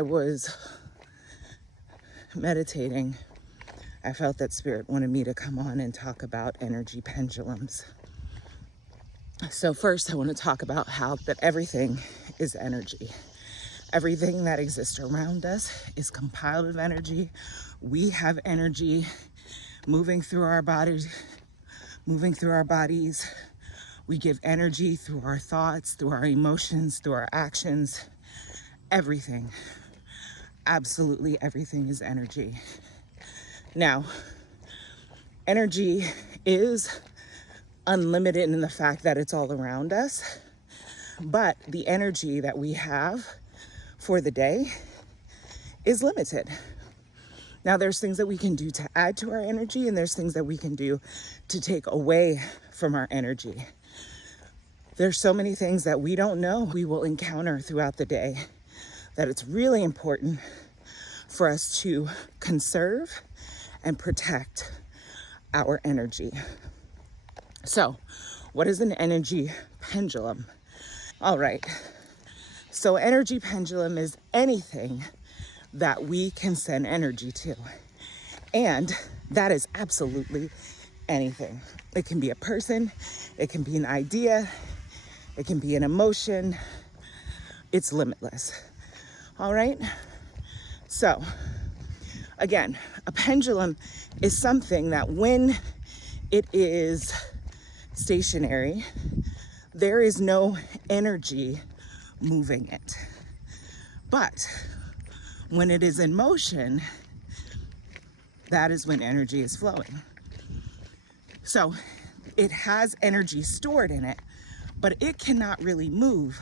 I was meditating, I felt that Spirit wanted me to come on and talk about energy pendulums. So first I want to talk about how that everything is energy. Everything that exists around us is compiled of energy. We have energy moving through our bodies, We give energy through our thoughts, through our emotions, through our actions. Everything, absolutely everything is energy. Now, energy is unlimited in the fact that it's all around us, but the energy that we have for the day is limited. Now, there's things that we can do to add to our energy, and there's things that we can do to take away from our energy. There's so many things that we don't know we will encounter throughout the day that it's really important for us to conserve and protect our energy. So, what is an energy pendulum? All right. So, energy pendulum is anything that we can send energy to. And that is absolutely anything. It can be a person, it can be an idea, it can be an emotion. It's limitless. All right? So, again, a pendulum is something that when it is stationary, there is no energy moving it. But when it is in motion, that is when energy is flowing. So it has energy stored in it, but it cannot really move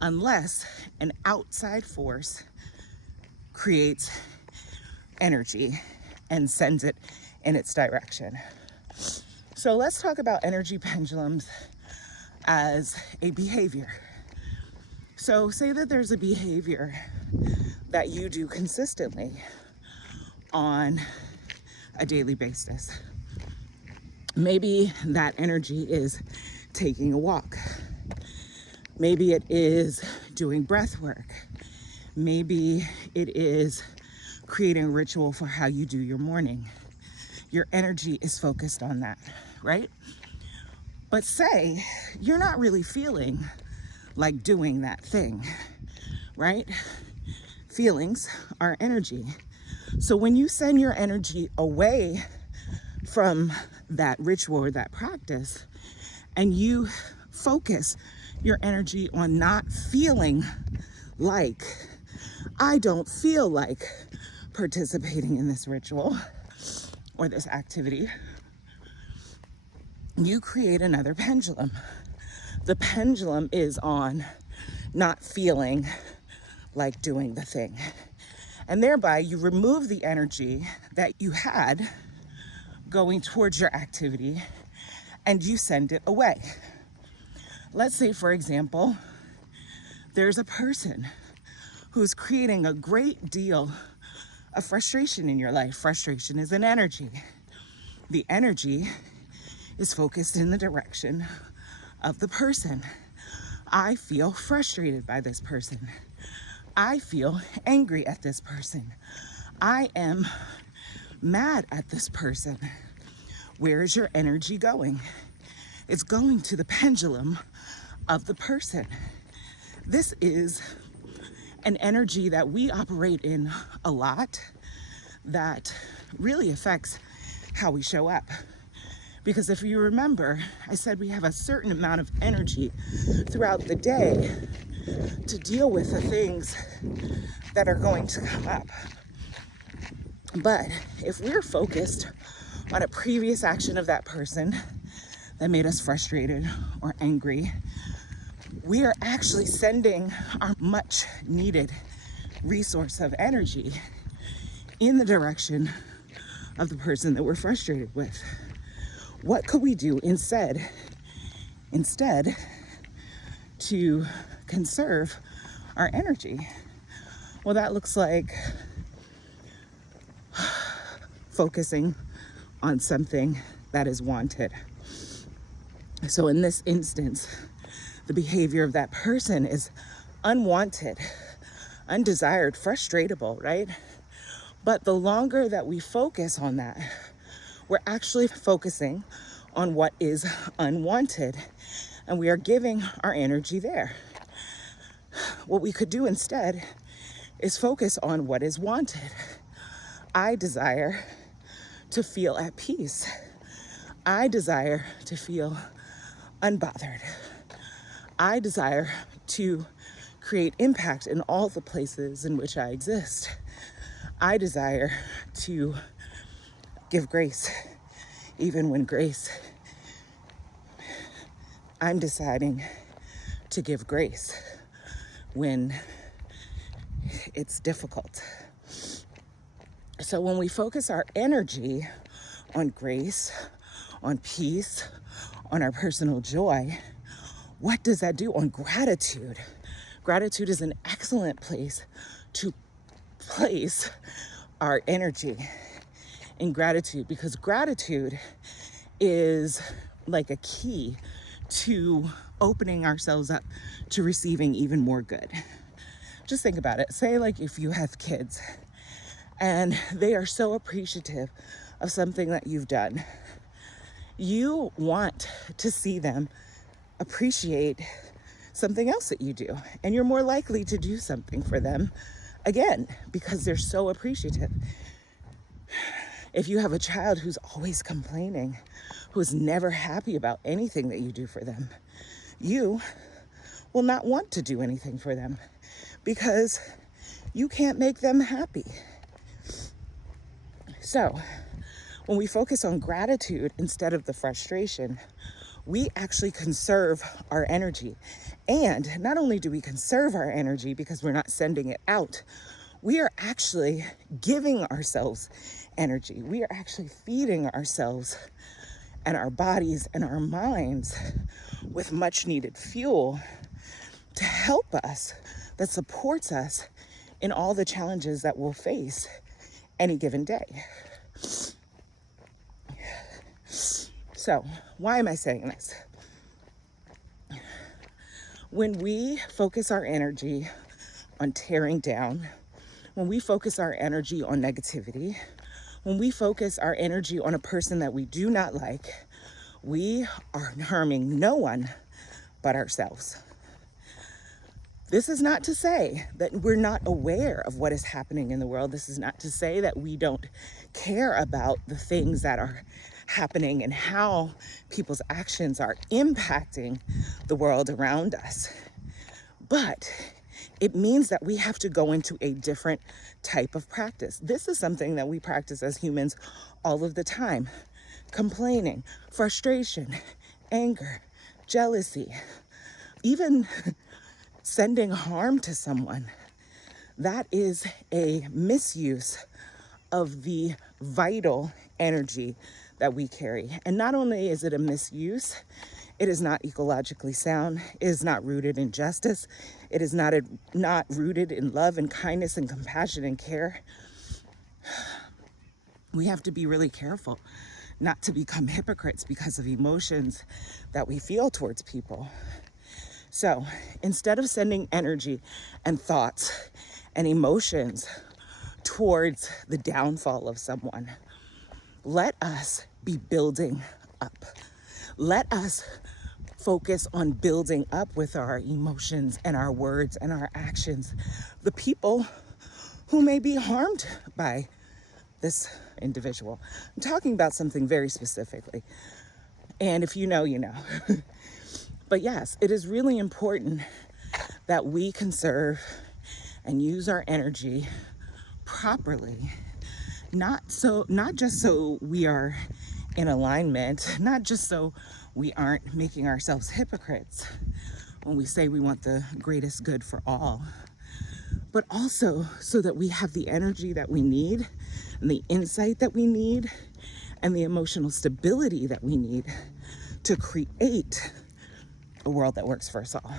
unless an outside force creates energy and sends it in its direction. So let's talk about energy pendulums as a behavior. So say that there's a behavior that you do consistently on a daily basis. Maybe that energy is taking a walk. Maybe it is doing breath work. Maybe it is creating a ritual for how you do your morning. Your energy is focused on that, right? But say you're not really feeling like doing that thing, right? Feelings are energy. So when you send your energy away from that ritual or that practice, and you focus your energy on not feeling like, I don't feel like participating in this ritual or this activity, you create another pendulum. The pendulum is on not feeling like doing the thing. And thereby you remove the energy that you had going towards your activity and you send it away. Let's say, for example, there's a person who's creating a great deal of frustration in your life. Frustration is an energy. The energy is focused in the direction of the person. I feel frustrated by this person. I feel angry at this person. I am mad at this person. Where is your energy going? It's going to the pendulum of the person. This is an energy that we operate in a lot that really affects how we show up. Because if you remember, I said we have a certain amount of energy throughout the day to deal with the things that are going to come up. But if we're focused on a previous action of that person that made us frustrated or angry, we are actually sending our much needed resource of energy in the direction of the person that we're frustrated with. What could we do instead to conserve our energy? Well, that looks like focusing on something that is wanted. So in this instance, the behavior of that person is unwanted, undesired, frustratable, right? But the longer that we focus on that, we're actually focusing on what is unwanted, and we are giving our energy there. What we could do instead is focus on what is wanted. I desire to feel at peace. I desire to feel unbothered. I desire to create impact in all the places in which I exist. I desire to give grace, even when I'm deciding to give grace when it's difficult. So when we focus our energy on grace, on peace, on our personal joy, what does that do? On gratitude. Gratitude is an excellent place to place our energy in gratitude, because gratitude is like a key to opening ourselves up to receiving even more good. Just think about it. Say, like, if you have kids and they are so appreciative of something that you've done, you want to see them appreciate something else that you do, and you're more likely to do something for them again because they're so appreciative. If you have a child who's always complaining, who's never happy about anything that you do for them, you will not want to do anything for them because you can't make them happy. So when we focus on gratitude instead of the frustration, we actually conserve our energy. And not only do we conserve our energy because we're not sending it out, we are actually giving ourselves energy. We are actually feeding ourselves and our bodies and our minds with much needed fuel to help us, that supports us in all the challenges that we'll face any given day. So, why am I saying this? When we focus our energy on tearing down, when we focus our energy on negativity, when we focus our energy on a person that we do not like, we are harming no one but ourselves. This is not to say that we're not aware of what is happening in the world. This is not to say that we don't care about the things that are happening and how people's actions are impacting the world around us. But it means that we have to go into a different type of practice. This is something that we practice as humans all of the time. Complaining, frustration, anger, jealousy, even sending harm to someone. That is a misuse of the vital energy that we carry. And not only is it a misuse, it is not ecologically sound. It is not rooted in justice. It is not rooted in love and kindness and compassion and care. We have to be really careful not to become hypocrites because of emotions that we feel towards people. So instead of sending energy and thoughts and emotions towards the downfall of someone, let us be building up. Let us focus on building up with our emotions and our words and our actions the people who may be harmed by this individual. I'm talking about something very specifically. And if you know, you know. But yes, it is really important that we conserve and use our energy properly. Not just so we are in alignment, not just so we aren't making ourselves hypocrites when we say we want the greatest good for all, but also so that we have the energy that we need and the insight that we need and the emotional stability that we need to create a world that works for us all.